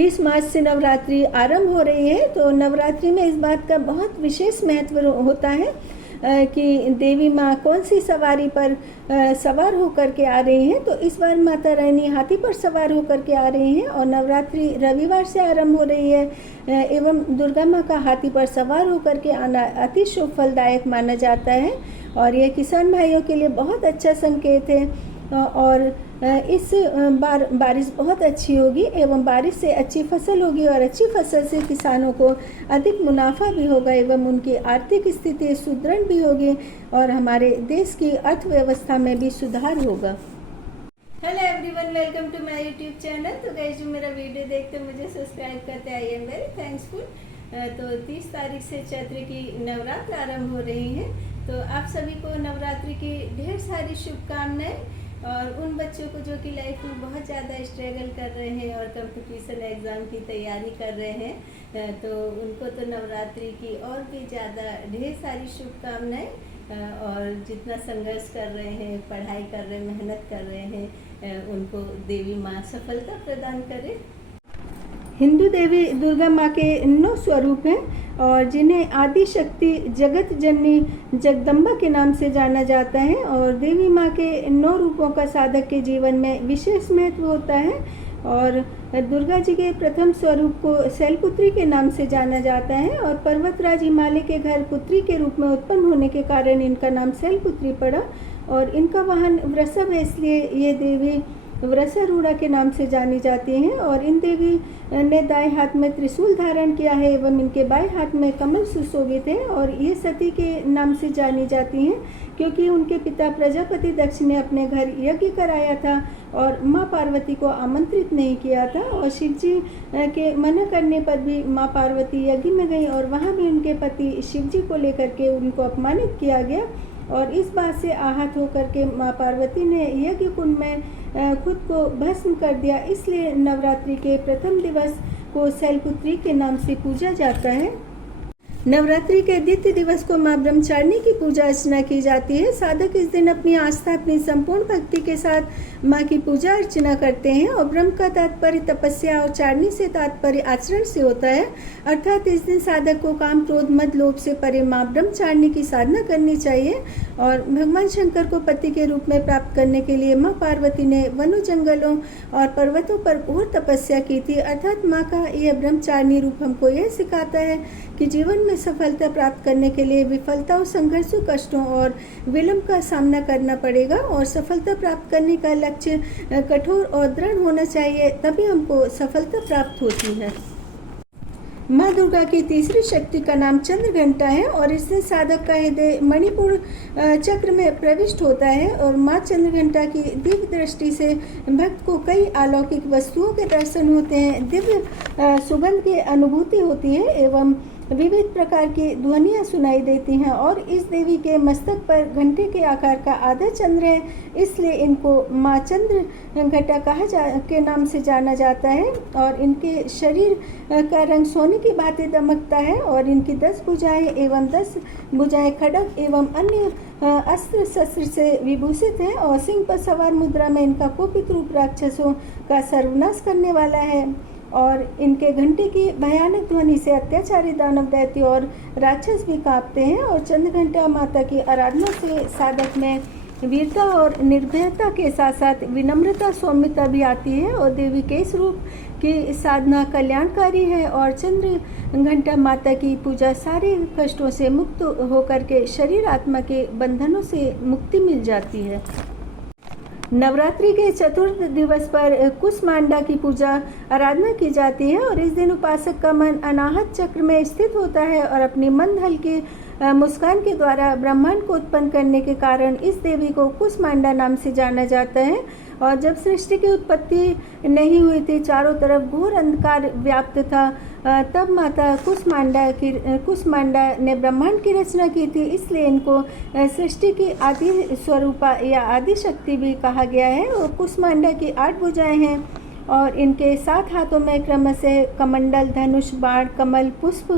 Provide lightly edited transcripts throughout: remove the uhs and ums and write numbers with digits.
30 मार्च से नवरात्रि आरंभ हो रही है। तो नवरात्रि में इस बात का बहुत विशेष महत्व होता है कि देवी माँ कौन सी सवारी पर सवार होकर के आ रही हैं। तो इस बार माता रानी हाथी पर सवार होकर के आ रही हैं और नवरात्रि रविवार से आरंभ हो रही है एवं दुर्गा माँ का हाथी पर सवार होकर के आना अति शुभ फलदायक माना जाता है और यह किसान भाइयों के लिए बहुत अच्छा संकेत है। और इस बार बारिश बहुत अच्छी होगी एवं बारिश से अच्छी फसल होगी और अच्छी फसल से किसानों को अधिक मुनाफा भी होगा एवं उनकी आर्थिक स्थिति सुदृढ़ भी होगी और हमारे देश की अर्थव्यवस्था में भी सुधार होगा। Hello everyone, welcome to my YouTube channel. तो गाइस, जो मेरा वीडियो देखते मुझे सब्सक्राइब करते आई एम वेरी थैंक्सफुल। तो 30 तारीख से चैत्र की नवरात्र आरंभ हो रही है। तो आप सभी को नवरात्रि की ढेर सारी शुभकामनाएं और उन बच्चों को जो कि लाइफ में बहुत ज़्यादा स्ट्रगल कर रहे हैं और कंपटीशन एग्ज़ाम की तैयारी कर रहे हैं, तो उनको तो नवरात्रि की और भी ज़्यादा ढेर सारी शुभकामनाएं। और जितना संघर्ष कर रहे हैं, पढ़ाई कर रहे हैं, मेहनत कर रहे हैं, उनको देवी माँ सफलता प्रदान करे। हिंदू देवी दुर्गा माँ के 9 स्वरूप हैं और जिन्हें आदि शक्ति, जगत जननी, जगदम्बा के नाम से जाना जाता है। और देवी माँ के 9 रूपों का साधक के जीवन में विशेष महत्व होता है। और दुर्गा जी के प्रथम स्वरूप को शैलपुत्री के नाम से जाना जाता है और पर्वतराज हिमालय के घर पुत्री के रूप में उत्पन्न होने के कारण इनका नाम शैलपुत्री पड़ा। और इनका वाहन वृषभ है, इसलिए ये देवी वृषारूढ़ा के नाम से जानी जाती हैं। और इन देवी ने दाएं हाथ में त्रिशूल धारण किया है एवं इनके बाएं हाथ में कमल सुशोभित है। और ये सती के नाम से जानी जाती हैं क्योंकि उनके पिता प्रजापति दक्ष ने अपने घर यज्ञ कराया था और माँ पार्वती को आमंत्रित नहीं किया था। और शिव जी के मना करने पर भी माँ पार्वती यज्ञ में गई और वहाँ भी उनके पति शिव जी को लेकर के उनको अपमानित किया गया। और इस बात से आहत होकर के माँ पार्वती ने यज्ञ कुंड में खुद को भस्म कर दिया। इसलिए नवरात्रि के प्रथम दिवस को शैलपुत्री के नाम से पूजा जाता है। नवरात्रि के द्वितीय दिवस को माँ ब्रह्मचारिणी की पूजा अर्चना की जाती है। साधक इस दिन अपनी आस्था, अपनी संपूर्ण भक्ति के साथ माँ की पूजा अर्चना करते हैं। और ब्रह्म का तात्पर्य तपस्या और चारणी से तात्पर्य आचरण से होता है, अर्थात इस दिन साधक को काम, क्रोध, मद, लोभ से परे माँ ब्रह्मचारिणी की साधना करनी चाहिए। और भगवान शंकर को पति के रूप में प्राप्त करने के लिए माँ पार्वती ने वनों, जंगलों और पर्वतों पर घोर तपस्या की थी। अर्थात माँ का यह ब्रह्मचारिणी रूप हमको यह सिखाता है कि जीवन में सफलता प्राप्त करने के लिए विफलताओं, संघर्षों, कष्टों और विलंब का सामना करना पड़ेगा। और सफलता प्राप्त करने का लक्ष्य कठोर और दृढ़ होना चाहिए, तभी हमको सफलता प्राप्त होती है। माँ दुर्गा की तीसरी शक्ति का नाम चंद्र घंटा है और इससे साधक का हृदय मणिपुर चक्र में प्रविष्ट होता है। और माँ चंद्र घंटा की दिव्य दृष्टि से भक्त को कई अलौकिक वस्तुओं के दर्शन होते हैं, दिव्य सुगंध की अनुभूति होती है एवं विविध प्रकार की ध्वनियाँ सुनाई देती हैं। और इस देवी के मस्तक पर घंटे के आकार का आधा चंद्र है, इसलिए इनको माँ चंद्र घटा के नाम से जाना जाता है। और इनके शरीर का रंग सोने की भांति दमकता है और इनकी 10 भुजाएं एवं 10 भुजाएं खड्ग एवं अन्य अस्त्र शस्त्र से विभूषित हैं। और सिंह पर सवार मुद्रा में इनका कोपित रूप राक्षसों का सर्वनाश करने वाला है। और इनके घंटे की भयानक ध्वनि से अत्याचारी दानव, दैत्य और राक्षस भी कांपते हैं। और चंद्र घंटा माता की आराधना से साधक में वीरता और निर्भयता के साथ साथ विनम्रता, सौम्यता भी आती है। और देवी के इस रूप की साधना कल्याणकारी है। और चंद्र घंटा माता की पूजा सारे कष्टों से मुक्त होकर के शरीर आत्मा के बंधनों से मुक्ति मिल जाती है। नवरात्रि के चतुर्थ दिवस पर कुसमांडा की पूजा आराधना की जाती है और इस दिन उपासक का मन अनाहत चक्र में स्थित होता है और अपनी मंद हल्की मुस्कान के द्वारा ब्रह्मांड को उत्पन्न करने के कारण इस देवी को कुसमांडा नाम से जाना जाता है। और जब सृष्टि की उत्पत्ति नहीं हुई थी, चारों तरफ घोर अंधकार व्याप्त था, तब माता कुसमांडा ने ब्रह्मांड की रचना की थी। इसलिए इनको सृष्टि की आदि स्वरूपा या आदि शक्ति भी कहा गया है। और कुसमांडा की 8 भुजाएं हैं और इनके 7 हाथों में क्रमशः कमंडल, धनुष, बाण, कमल, पुष्प,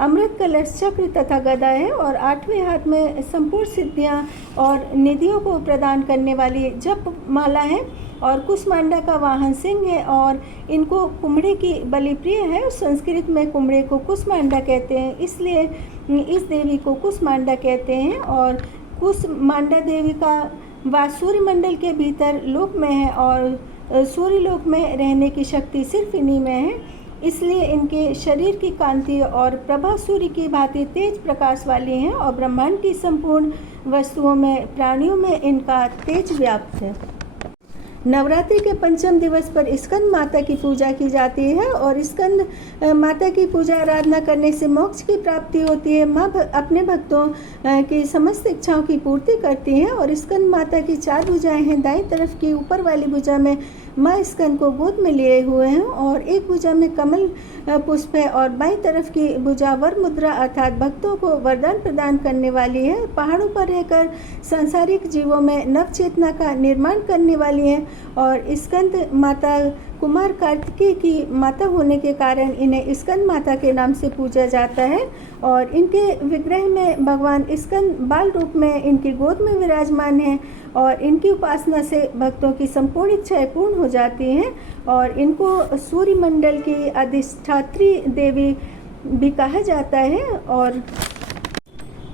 अमृत कलश, चक्र तथा गदा है। और 8वें हाथ में संपूर्ण सिद्धियां और निधियों को प्रदान करने वाली जप माला है। और कुसमांडा का वाहन सिंह है और इनको कुम्हड़े की बलि प्रिय है। संस्कृत में कुम्हड़े को कुसमांडा कहते हैं, इसलिए इस देवी को कुसमांडा कहते हैं। और कुसमांडा देवी का वास सूर्यमंडल के भीतर लोक में है और सूर्यलोक में रहने की शक्ति सिर्फ इन्हीं में है, इसलिए इनके शरीर की कांति और प्रभा सूर्य की भांति तेज प्रकाश वाली है। और ब्रह्मांड की संपूर्ण वस्तुओं में, प्राणियों में इनका तेज व्याप्त है। नवरात्रि के पंचम दिवस पर स्कंद माता की पूजा की जाती है और स्कंद माता की पूजा आराधना करने से मोक्ष की प्राप्ति होती है। माँ अपने भक्तों की समस्त इच्छाओं की पूर्ति करती हैं। और स्कंद माता की 4 भुजाएं हैं। दाईं तरफ की ऊपर वाली भुजा में माँ स्कंद को गोद में लिए हुए हैं और एक भुजा में कमल पुष्प है और बाईं तरफ की भुजा वर मुद्रा अर्थात भक्तों को वरदान प्रदान करने वाली है। पहाड़ों पर रहकर सांसारिक जीवों में नव चेतना का निर्माण करने वाली है। और स्कंद माता कुमार कार्तिकेय की माता होने के कारण इन्हें स्कंद माता के नाम से पूजा जाता है। और इनके विग्रह में भगवान स्कंद बाल रूप में इनकी गोद में विराजमान है और इनकी उपासना से भक्तों की संपूर्ण इच्छाएं पूर्ण हो जाती हैं। और इनको सूर्यमंडल की अधिष्ठात्री देवी भी कहा जाता है और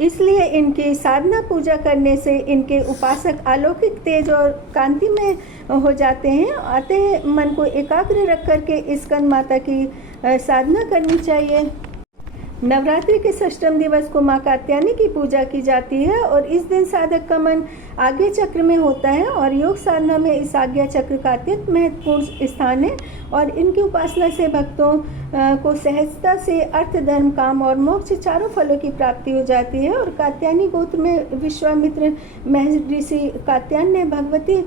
इसलिए इनकी साधना पूजा करने से इनके उपासक अलौकिक तेज और कांति में हो जाते हैं। अतः मन को एकाग्र रख करके स्कंद माता की साधना करनी चाहिए। नवरात्रि के 6वें दिवस को माँ कात्यायनी की पूजा की जाती है और इस दिन साधक का मन आज्ञा चक्र में होता है और योग साधना में इस आज्ञा चक्र का अत्यंत महत्वपूर्ण स्थान है। और इनकी उपासना से भक्तों को सहजता से अर्थ, धर्म, काम और मोक्ष 4 फलों की प्राप्ति हो जाती है। और कात्यायनी गोत्र में विश्वामित्र महर्षि कात्यायन ने भगवती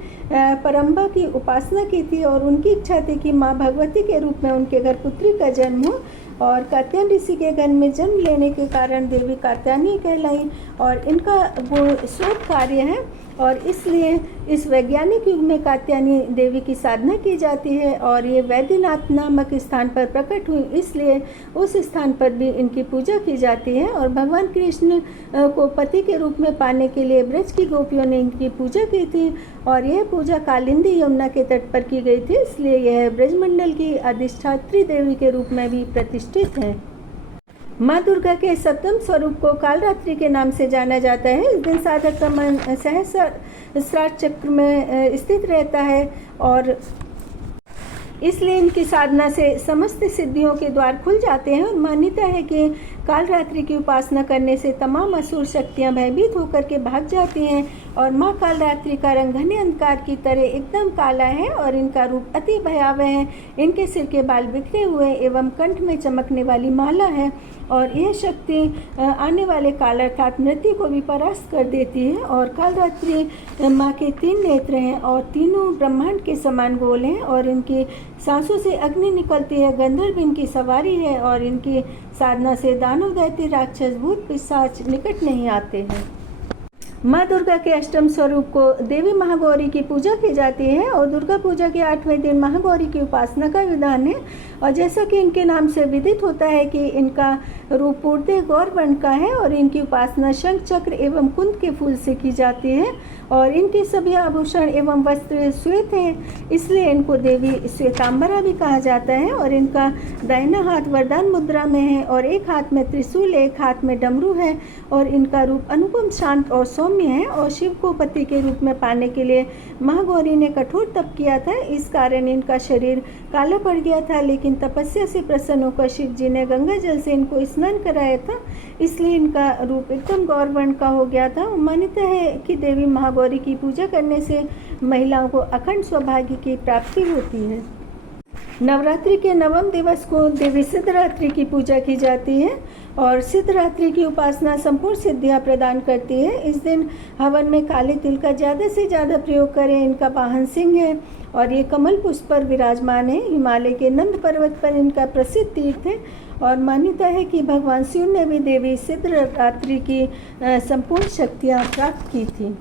परम्बा की उपासना की थी और उनकी इच्छा थी कि माँ भगवती के रूप में उनके घर पुत्री का जन्म हो। और कात्यायन ऋषि के घर में जन्म लेने के कारण देवी कात्यायनी कहलाई और इनका वो शोध कार्य है और इसलिए इस वैज्ञानिक युग में कात्यायनी देवी की साधना की जाती है। और ये वैद्यनाथ नामक स्थान पर प्रकट हुई, इसलिए उस स्थान पर भी इनकी पूजा की जाती है। और भगवान कृष्ण को पति के रूप में पाने के लिए ब्रज की गोपियों ने इनकी पूजा की थी और यह पूजा कालिंदी यमुना के तट पर की गई थी, इसलिए यह ब्रजमंडल की अधिष्ठात्री देवी के रूप में भी प्रतिष्ठित है। माँ दुर्गा के 7वें स्वरूप को कालरात्रि के नाम से जाना जाता है। इस दिन साधक का मन सहस्रार चक्र में स्थित रहता है और इसलिए इनकी साधना से समस्त सिद्धियों के द्वार खुल जाते हैं। और मान्यता है कि कालरात्रि की उपासना करने से तमाम असुर शक्तियां भयभीत होकर के भाग जाती हैं। और माँ कालरात्रि का रंग घने अंधकार की तरह एकदम काला है और इनका रूप अति भयावह है। इनके सिर के बाल बिखरे हुए एवं कंठ में चमकने वाली माला है और यह शक्ति आने वाले काल अर्थात मृत्यु को भी परास्त कर देती है। और कालरात्रि माँ के 3 नेत्र हैं और तीनों ब्रह्मांड के समान गोल हैं और इनकी सांसों से अग्नि निकलती है। गंधर्व इनकी सवारी है और इनकी साधना से दानव, दैत्य, राक्षस, भूत, पिशाच निकट नहीं आते हैं। माँ दुर्गा के 8वें स्वरूप को देवी महागौरी की पूजा की जाती है और दुर्गा पूजा के 8वें दिन महागौरी की उपासना का विधान है। और जैसा कि इनके नाम से विदित होता है कि इनका रूप पूर्णतः गौर वर्ण का है और इनकी उपासना शंख, चक्र एवं कुंद के फूल से की जाती है। और इनके सभी आभूषण एवं वस्त्र श्वेत हैं, इसलिए इनको देवी श्वेतांबरा भी कहा जाता है। और इनका दाहिना हाथ वरदान मुद्रा में है और एक हाथ में त्रिशूल, एक हाथ में डमरू है। और इनका रूप अनुपम, शांत और सौम्य है। और शिव को पति के रूप में पाने के लिए महागौरी ने कठोर तप किया था, इस कारण इनका शरीर काला पड़ गया था। लेकिन तपस्या से प्रसन्न होकर शिव जी ने गंगा जल से इनको स्नान कराया था, इसलिए इनका रूप एकदम गौर वर्ण का हो गया था। मान्यता है कि देवी महागौरी की पूजा करने से महिलाओं को अखंड सौभाग्य की प्राप्ति होती है। नवरात्रि के 9वें दिवस को देवी सिद्धरात्रि की पूजा की जाती है और सिद्धरात्रि की उपासना संपूर्ण सिद्धियां प्रदान करती है। इस दिन हवन में काले तिल का ज़्यादा से ज़्यादा प्रयोग करें। इनका वाहन सिंह है और ये कमल पुष्प पर विराजमान है। हिमालय के नंद पर्वत पर इनका प्रसिद्ध तीर्थ है और मान्यता है कि भगवान शिव ने भी देवी सिद्धरात्रि की संपूर्ण शक्तियाँ प्राप्त की थी।